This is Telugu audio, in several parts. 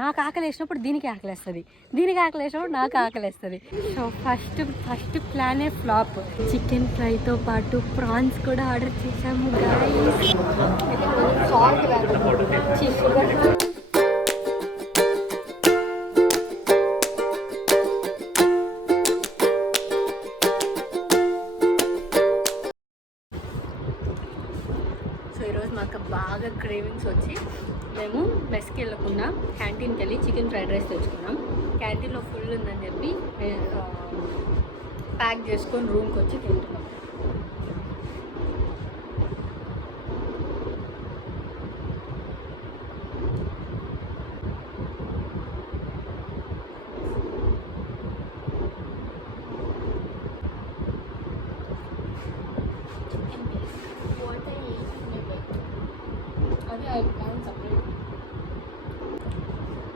నాకు ఆకలి వేసినప్పుడు దీనికి ఆకలి వేస్తుంది, దీనికి ఆకలి వేసినప్పుడు నాకు ఆకలి వేస్తుంది. సో ఫస్ట్ ప్లానే ఫ్లాప్. చికెన్ ఫ్రైతో పాటు ప్రాన్స్ కూడా ఆర్డర్ చేసాము గాయ్స్. సాల్ట్ సో ఈరోజు మాకు బాగా క్రేవింగ్స్ వచ్చి మేము మెస్కి వెళ్ళకుండా క్యాంటీన్కి వెళ్ళి చికెన్ ఫ్రైడ్ రైస్ తెచ్చుకున్నాం. క్యాంటీన్లో ఫుల్ ఉందని చెప్పి ప్యాక్ చేసుకొని రూమ్కి వచ్చి తింటున్నాం.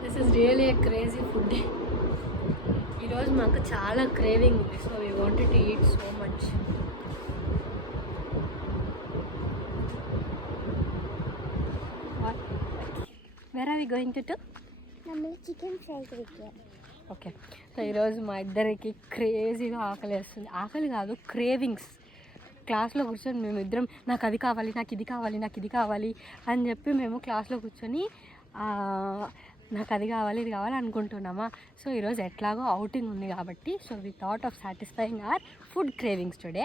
This is really a crazy food. ఈరోజు మాకు చాలా క్రేవింగ్ ఉంది. So we wanted to eat so much. Where are we going to chicken fry. Okay. So ఈరోజు మా ఇద్దరికి క్రేజీగా ఆకలి వేస్తుంది. ఆకలి కాదు, క్రేవింగ్స్. క్లాస్లో కూర్చొని మేము ఇద్దరం నాకు అది కావాలి, నాకు ఇది కావాలి, నాకు ఇది కావాలి అని చెప్పి మేము క్లాస్లో కూర్చొని నాకు అది కావాలి, ఇది కావాలి అనుకుంటున్నామా. సో ఈరోజు ఎట్లాగో అవుటింగ్ ఉంది కాబట్టి so we thought of satisfying our food cravings today.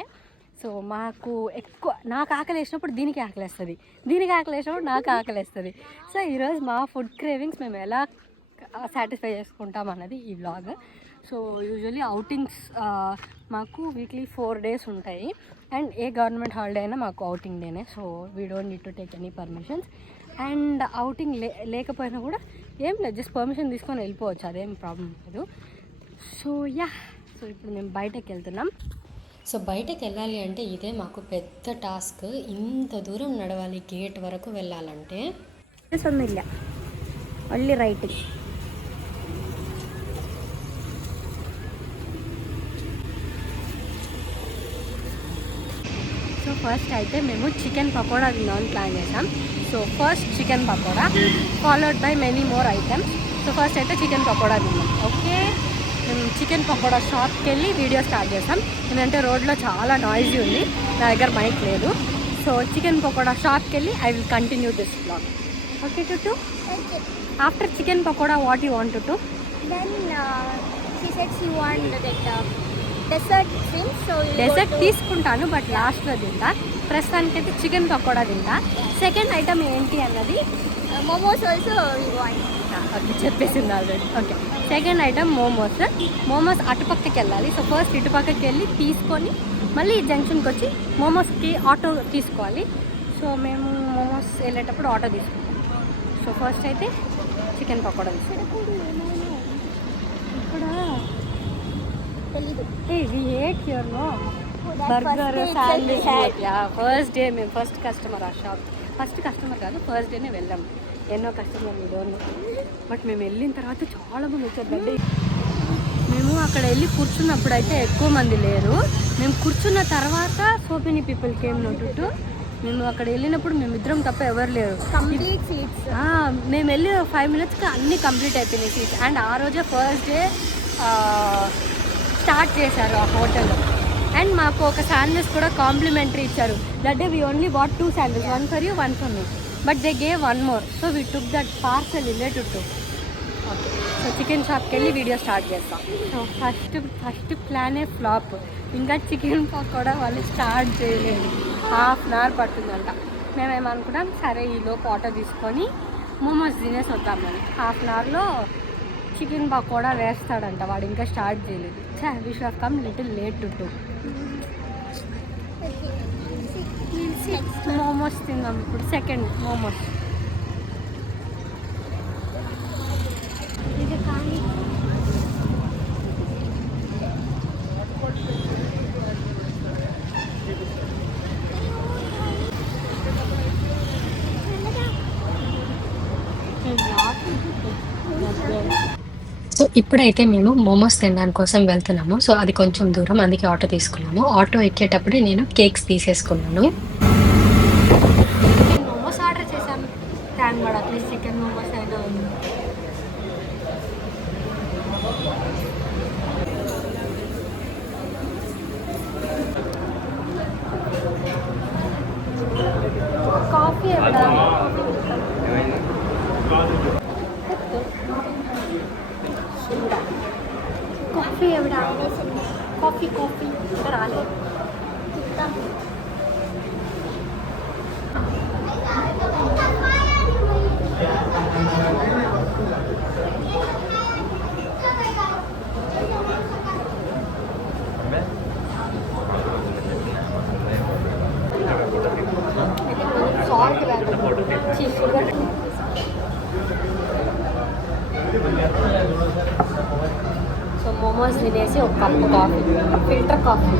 So మాకు ఎక్కువ నాకు ఆకలి వేసినప్పుడు దీనికి ఆకలి వేస్తుంది, దీనికి ఆకలి వేసినప్పుడు నాకు ఆకలి వేస్తుంది. సో ఈరోజు మా ఫుడ్ క్రేవింగ్స్ మేము ఎలా సాటిస్ఫై చేసుకుంటాం అన్నది ఈ వ్లాగ్. సో యూజువలీ అవుటింగ్స్ మాకు వీక్లీ 4 days ఉంటాయి. అండ్ ఏ గవర్నమెంట్ హాలిడే అయినా మాకు అవుటింగ్ డేనే. So we don't need to take any permissions. And outing లేకపోయినా కూడా ఏం లేదు, జస్ట్ పర్మిషన్ తీసుకొని వెళ్ళిపోవచ్చు, అదేం ప్రాబ్లం లేదు. సో సో ఇప్పుడు మేము బయటకు వెళ్తున్నాం. సో బయటకు వెళ్ళాలి అంటే ఇదే మాకు పెద్ద టాస్క్. ఇంత దూరం నడవాలి గేట్ వరకు వెళ్ళాలంటే. ಇಲ್ಲ ಒಳ್ಳೆ ರೈಟ್. సో ఫస్ట్ అయితే మేము చికెన్ పకోడా తిందామని ప్లాన్ చేసాం. So first chicken pakoda followed by many more items. So first అయితే చికెన్ పకోడా తిందాం. ఓకే, మేము చికెన్ పకోడా షాప్కి వెళ్ళి వీడియో స్టార్ట్ చేసాం. ఎందుకంటే రోడ్లో చాలా నాయిజీ ఉంది, నా దగ్గర మైక్ లేదు. సో చికెన్ పకోడా షాప్కి వెళ్ళి I will continue this blog. Okay టుటు, after chicken pakoda what you want to? Then she said she want that dessert things. So dessert తీసుకుంటాను బట్ లాస్ట్లో తింటా. ప్రస్తుతానికైతే చికెన్ పకోడా తింటా. సెకండ్ ఐటమ్ ఏంటి అన్నది momos also we want. Okay, చెప్పేసింది already. Okay, second item momos. Momos అటుపక్కకి వెళ్ళాలి. సో ఫస్ట్ ఇటుపక్కకి వెళ్ళి తీసుకొని మళ్ళీ జంక్షన్కి వచ్చి మోమోస్కి ఆటో తీసుకోవాలి. సో మేము మోమోస్ వెళ్ళేటప్పుడు ఆటో తీసుకుంటాం. సో ఫస్ట్ అయితే చికెన్ పకోడా తీసుకుంటాం. ఇక్కడ బర్గర్, శాండ్విచ్. ఫస్ట్ డే మేము ఫస్ట్ కస్టమర్ ఆ షాప్. ఫస్ట్ కస్టమర్ కాదు, ఫస్ట్ డేనే వెళ్ళాం. ఎన్నో కస్టమర్ డోంట్. బట్ మేము వెళ్ళిన తర్వాత చాలా మంది వచ్చారు. మేము అక్కడ వెళ్ళి కూర్చున్నప్పుడు అయితే ఎక్కువ మంది లేరు. మేము కూర్చున్న తర్వాత so many people came note. మేము అక్కడ వెళ్ళినప్పుడు మేమిద్దరం తప్ప ఎవరు లేరు. Complete seats. మేము వెళ్ళి 5 minutesకి అన్నీ కంప్లీట్ అయిపోయినాయి సీట్స్. అండ్ ఆ రోజే ఫస్ట్ డే స్టార్ట్ చేశారు ఆ హోటల్లో. అండ్ మాకు ఒక శాండ్విచ్ కూడా కాంప్లిమెంటరీ ఇచ్చారు. That day we only bought 2 sandwiches, 1 for you, 1 for me. But they gave 1 more. So we took that parcel related to. Okay, so chicken షాప్కి వెళ్ళి వీడియో స్టార్ట్ చేస్తాం. సో ఫస్ట్ ప్లానే ఫ్లాప్. ఇంకా చికెన్ పకోడా వాళ్ళు స్టార్ట్ చేయలేదు. 1/2 hour పడుతుందంట. మేమేమనుకున్నాం సరే ఈలోపు ఆటో తీసుకొని మోమోస్ తినేసి వద్దామని. 1/2 hourలో చికెన్ పకోడా వేస్తాడంట వాడు, ఇంకా స్టార్ట్ చేయలేదు. We should have come little late to momos తిందాం ఇప్పుడు. Second momos. ఇది కానీ సో ఇప్పుడైతే మేము మోమోస్ తినడానికి కోసం వెళ్తున్నాము. సో అది కొంచెం దూరం, అందుకే ఆటో తీసుకున్నాము. ఆటో ఎక్కేటప్పుడే నేను కేక్స్ తీసేసుకున్నాను. మోమోస్ ఆర్డర్ చేశాము. Thank God at least chicken momos అయినా ఉంది. కాఫీ ఇంకా రాలేదు. Salt sugar. సో మోమోస్ తినేసి ఒక cup coffee, filter coffee.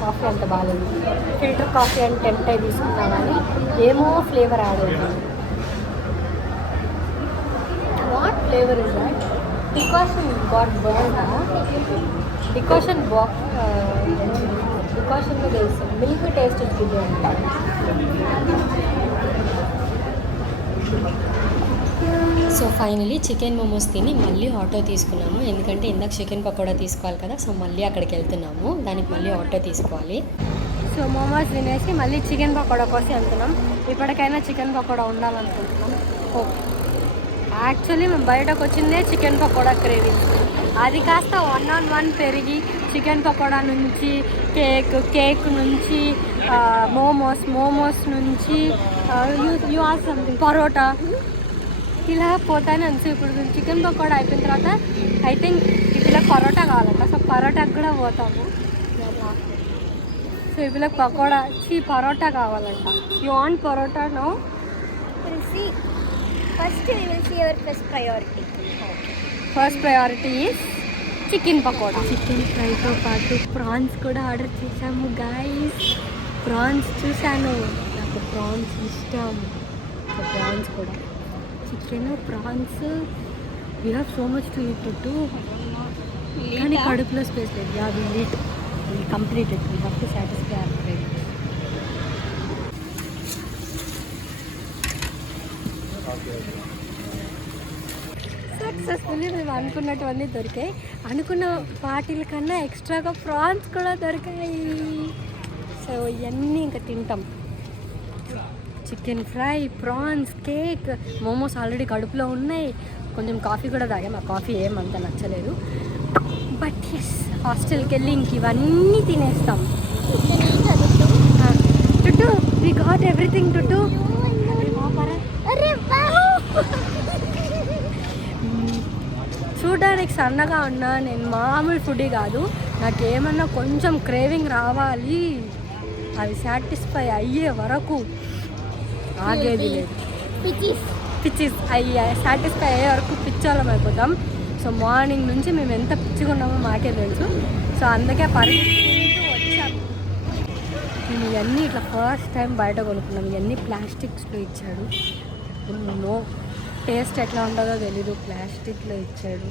Coffee అంత బాగాలేదు. ఫిల్టర్ కాఫీ అని 10 టైప్ తీసుకున్నా కానీ ఏమో ఫ్లేవర్ యాడ్ అవుతుంది. What flavour is that? Decoction got burn. డికాషన్లో తెలుసు, మిల్క్ టేస్ట్ వచ్చింది. సో ఫైనలీ చికెన్ మోమోస్ తిని మళ్ళీ ఆటో తీసుకున్నాము. ఎందుకంటే ఇందాక చికెన్ పకోడా తీసుకోవాలి కదా, సో మళ్ళీ అక్కడికి వెళ్తున్నాము. దానికి మళ్ళీ ఆటో తీసుకోవాలి. సో మోమోస్ తినేసి మళ్ళీ చికెన్ పకోడా కోసం వెళ్తున్నాం. ఇప్పటికైనా చికెన్ పకోడా ఉండాలనుకుంటున్నాం. యాక్చువల్లీ మేము బయటకు వచ్చిందే చికెన్ పకోడా క్రేవింగ్. అది కాస్త 1-on-1 పెరిగి చికెన్ పకోడా నుంచి కేక్ నుంచి మోమోస్ నుంచి యూ ఆర్ సంథింగ్ పరోటా, ఇలా పోతానే అనిసి. ఇప్పుడు చికెన్ పకోడా అయిపోయిన తర్వాత ఐ థింక్ ఇలా పరోటా కావాలంట. సో పరోటాకి కూడా పోతాము. సో ఇలా పరోటా కావాలంట. You want parotta no? First we will see our first priority. First priority is chicken pakoda. Chicken ఫ్రైతో పాటు ప్రాన్స్ కూడా ఆర్డర్ చేసాము గైస్. ప్రాన్స్ చూసాను, నాకు ప్రాన్స్ ఇష్టం. సో ప్రాన్స్ కూడా, chicken, prawns. We have so much to eat too, కానీ కడుపులో స్పేస్ లేదు. Yeah will eat, will complete it. We have to satisfy our craving. Successfully మేము అనుకున్నటువన్నీ దొరికాయి. అనుకున్న వాటిల కన్నా ఎక్స్ట్రాగా ప్రాన్స్ కూడా దొరికాయి. సో ఇవన్నీ ఇంకా తింటాం. Chicken fry, prawns, cake, momos already కడుపులో ఉన్నాయి. కొంచెం కాఫీ కూడా తాగాం. ఆ కాఫీ ఏమంత నచ్చలేదు. బట్ ఎస్, హాస్టల్కి వెళ్ళి ఇంక ఇవన్నీ తినేస్తాం. టుట్టు, వి గాట్ ఎవ్రీథింగ్ టుట్టు. చూడడానికి సన్నగా ఉన్నా, నేను మామూలు ఫుడ్ కాదు. నాకేమన్నా కొంచెం క్రేవింగ్ రావాలి, అవి సాటిస్ఫై అయ్యే వరకు ఆగేది లేదు. పిచ్చిస్ సాటిస్ఫై అయ్యే వరకు పిచ్చోళ్ళం అయిపోతాం. సో మార్నింగ్ నుంచి మేము ఎంత పిచ్చిగా ఉన్నామో మాకే తెలుసు. సో అందుకే పరిగెత్తుకుంటూ వచ్చాము. మేము ఇవన్నీ ఇట్లా ఫస్ట్ టైం బయట కొనుక్కున్నాం. ఇవన్నీ ప్లాస్టిక్స్లో ఇచ్చాడు. నో టేస్ట్ ఎట్లా ఉంటుందో తెలీదు, ప్లాస్టిక్లో ఇచ్చాడు.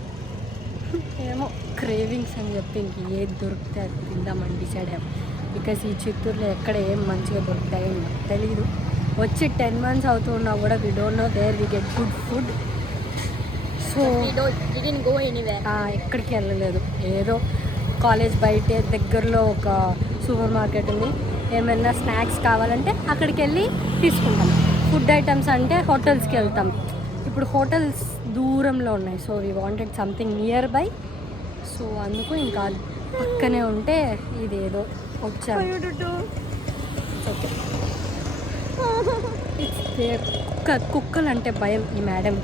ఏమో క్రేవింగ్స్ అని చెప్పి ఇంక ఏది దొరికితే అది తిందామని డిసైడ్ అయ్యాం. బికాస్ ఈ చిత్తూరులో ఎక్కడ ఏం మంచిగా దొరుకుతాయో నాకు తెలీదు. వచ్చి 10 months అవుతున్నా కూడా we don't know where we get good food. So ఎక్కడికి వెళ్ళలేదు. ఏదో కాలేజ్ బయటే దగ్గరలో ఒక సూపర్ మార్కెట్ ఉంది. ఏమైనా స్నాక్స్ కావాలంటే అక్కడికి వెళ్ళి తీసుకుంటాం. ఫుడ్ ఐటమ్స్ అంటే హోటల్స్కి వెళ్తాం. ఇప్పుడు హోటల్స్ దూరంలో ఉన్నాయి. So we wanted something near by. So అందుకు ఇంకా పక్కనే ఉంటే ఇదేదో వచ్చాము. ఓకే, కుక్కలు అంటే భయం ఈ మేడం.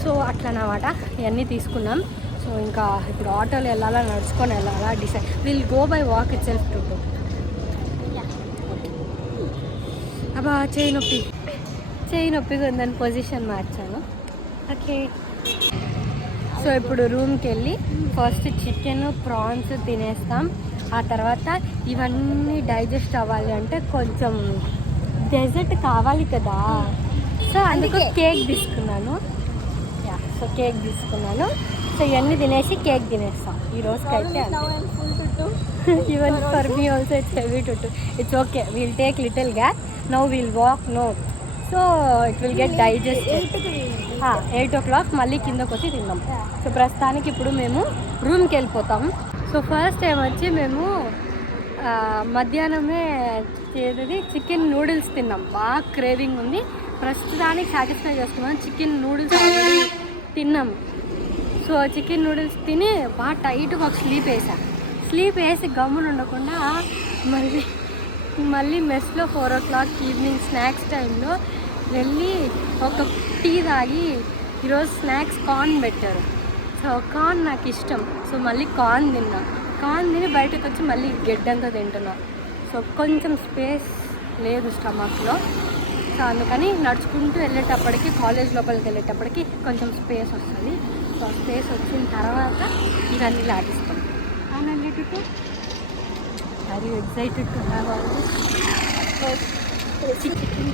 సో అట్లా అన్నమాట. ఇవన్నీ తీసుకున్నాం. సో ఇంకా ఇప్పుడు ఆటోలో వెళ్ళాలా, నడుచుకొని వెళ్ళాలా decide. Will go by walk it self to. అబ్బా చేయి నొప్పిగా ఉందని పొజిషన్ మార్చాను. ఓకే, సో ఇప్పుడు రూమ్కి వెళ్ళి ఫస్ట్ చికెన్, ప్రాన్స్ తినేస్తాం. ఆ తర్వాత ఇవన్నీ డైజెస్ట్ అవ్వాలి అంటే కొంచెం డెజర్ట్ కావాలి కదా. సో అందుకు కేక్ తీసుకున్నాను. సో కేక్ తీసుకున్నాను. సో ఇవన్నీ తినేసి కేక్ తినేస్తాం ఈ రోజుకైతే. Even for me also it's heavy too it's okay. Will take little gap. Now will walk. No, so it will get digested. 8 o'clock మళ్ళీ కిందకు వచ్చి తిందాం. సో ప్రస్తుతానికి ఇప్పుడు మేము రూమ్కి వెళ్ళిపోతాం. సో ఫస్ట్ టైం వచ్చి మేము మధ్యాహ్నమే ఏది చికెన్ నూడిల్స్ తిన్నాం. బాగా క్రేవింగ్ ఉంది, ప్రస్తుతానికి సాటిస్ఫై చేసుకున్నాం. చికెన్ నూడిల్స్ ఆల్రెడీ తిన్నాం. సో చికెన్ నూడిల్స్ తిని బాగా టైట్గా ఒక స్లీప్ స్లీప్ వేసి గమ్మున ఉండకుండా మళ్ళీ మెస్లో 4 o'clock ఈవినింగ్ స్నాక్స్ టైంలో వెళ్ళి ఒక టీ తాగి, ఈరోజు స్నాక్స్ కార్న్ పెట్టారు. సో కార్న్ నాకు ఇష్టం. సో మళ్ళీ కార్న్ తిని బయటకు వచ్చి మళ్ళీ గెడ్డంతా తింటున్నా. సో కొంచెం స్పేస్ లేదు స్టమక్లో. సో అందుకని నడుచుకుంటూ వెళ్ళేటప్పటికి, కాలేజ్ లోపలికి వెళ్ళేటప్పటికి కొంచెం స్పేస్ వస్తుంది. సో స్పేస్ వచ్చిన తర్వాత ఇవన్నీ లాగిస్తాం. And related to are you excited to have all this? Chicken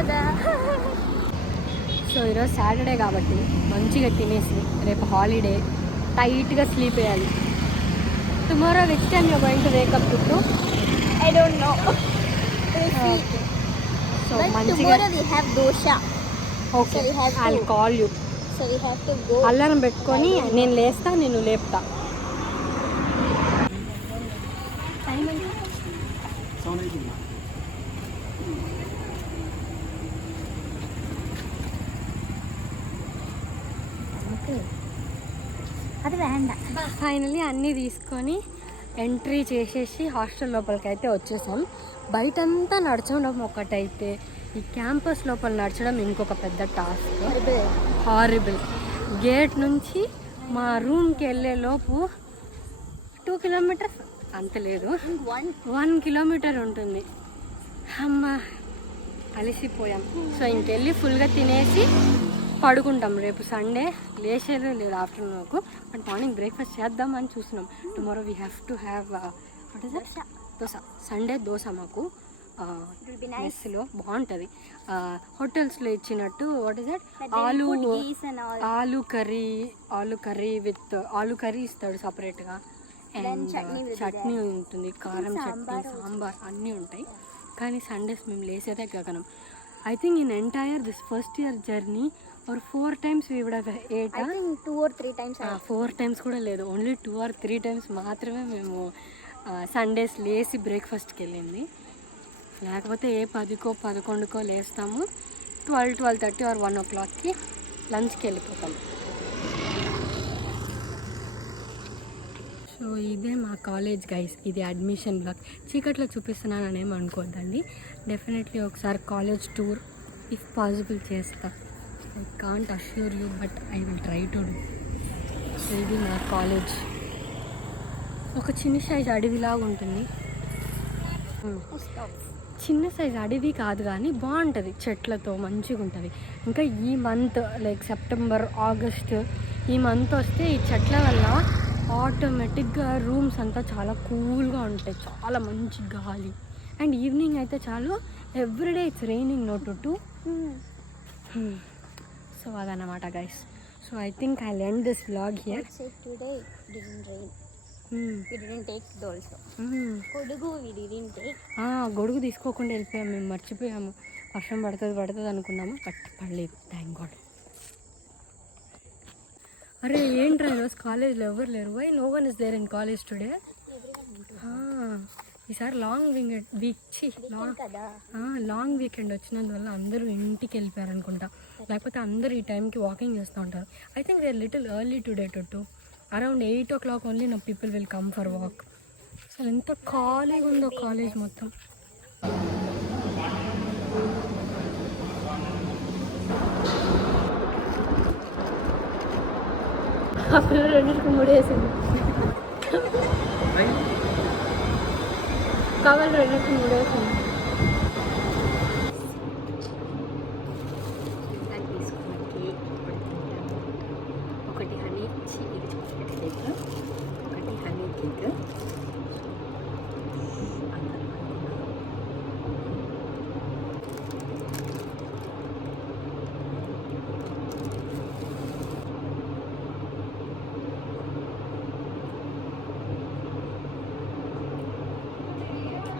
కదా. సో ఈరోజు సాటర్డే కాబట్టి మంచిగా తినేసి రేపు హాలిడే టైట్గా స్లీప్ వేయాలి. Tomorrow which time you going to wake up to? I don't know. So But మంచిగా tomorrow we have dosha. Okay, So we have I to- call you. So we have to go. Alarm పెట్టుకొని నేను లేస్తా, నేను లేపుతా. టైం ఎంత? అది వేండా. ఫైనలీ అన్నీ తీసుకొని ఎంట్రీ చేసేసి హాస్టల్ లోపలికి అయితే వచ్చేసాం. బయటంతా నడచడం ఒకటైతే ఈ క్యాంపస్ లోపల నడచడం ఇంకొక పెద్ద టాస్క్. హారిబుల్. గేట్ నుంచి మా రూమ్కి వెళ్ళే లోపు 2 kilometers అంత లేదు, 1 kilometer ఉంటుంది. అమ్మ అలసిపోయాం. సో ఇంకెళ్ళి ఫుల్గా తినేసి పడుకుంటాం. రేపు సండే లేచేదే లేదు ఆఫ్టర్నూన్కు, బట్ మార్నింగ్ బ్రేక్ఫాస్ట్ చేద్దామని చూస్తున్నాం. Tomorrow we have to have what is that? Dosa. Sunday dosa మాకు మెస్లో బాగుంటుంది. హోటల్స్లో ఇచ్చినట్టు వాట్ ఇస్ దట్, ఆలు కర్రీ విత్ ఆలు కర్రీ ఇస్తాడు సపరేట్గా. అండ్ చట్నీ ఉంటుంది, కారం చట్నీ, సాంబార్ అన్నీ ఉంటాయి. కానీ సండేస్ మేము లేసేదే గగనం. I think in entire this first year journey or 4 times we would have ate. I think 2 or 3 times. 4 times కూడా లేదు, ఓన్లీ 2 or 3 times మాత్రమే మేము సండేస్ లేసి బ్రేక్ఫాస్ట్కి వెళ్ళింది. లేకపోతే ఏ 10కో 11కో లేస్తాము, 12:30 or 1 o'clockకి లంచ్కి వెళ్ళిపోతాం. సో ఇదే మా కాలేజ్ గైస్. ఇది అడ్మిషన్ బ్లాక్. చీకట్లో చూపిస్తున్నానని ఏమి అనుకోవద్దండి. డెఫినెట్లీ ఒకసారి కాలేజ్ టూర్ ఇఫ్ పాసిబుల్ చేస్తా. I can't assure you, but I will try to do. So ఇది నా కాలేజ్. ఒక చిన్న సైజ్ అడవిలాగా ఉంటుంది. చిన్న సైజ్ అడవి కాదు కానీ బాగుంటుంది, చెట్లతో మంచిగా ఉంటుంది. ఇంకా ఈ మంత్ లైక్ సెప్టెంబర్, ఆగస్ట్ ఈ మంత్ వస్తే ఈ చెట్ల వల్ల ఆటోమేటిక్గా రూమ్స్ అంతా చాలా కూల్గా ఉంటాయి, చాలా మంచి గాలి. అండ్ ఈవినింగ్ అయితే చాలు, everyday it's raining no to. So అదన్నమాట guys. So I think I end this vlog here. Today didn't rain. We didn't take it also. Kodugu we didn't take. గొడుగు తీసుకోకుండా వెళ్ళిపోయాము, మేము మర్చిపోయాము. వర్షం పడుతుంది అనుకున్నాము, బట్ పడలేదు, థ్యాంక్ గాడ్. అరే ఏంట్రా ఈరోజు కాలేజ్లో ఎవరు లేరు? Why no one is there in college today? ఈసారి లాంగ్ వీకెండ్ వచ్చినందువల్ల అందరూ ఇంటికి వెళ్ళిపోయారు అనుకుంటా. లేకపోతే అందరూ ఈ టైంకి వాకింగ్ చేస్తూ ఉంటారు. I think they are little early today to around 8 o'clock only నా people will come for walk. అసలు ఎంత ఖాళీగా ఉందో కాలేజ్ మొత్తం. అప్పుడు 2-3 వేసింది కవర్ 2-3 వేసింది. ఒకటి హనీ ఇది చాక్లెట్ కేక్, ఒకటి honey cake.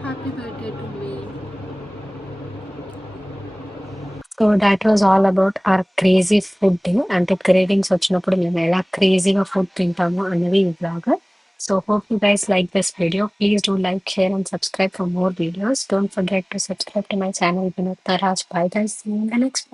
Happy birthday to me. So that was all about our crazy food. అంటే క్రేవింగ్స్ వచ్చినప్పుడు మేము ఎలా క్రేజీగా ఫుడ్ తింటాము అన్నది ఈ blog. So hope you guys like this video. Please do like, share, and subscribe for more videos. Don't forget to subscribe to my channel Vinod Taraj. Bye guys. See you in the next one.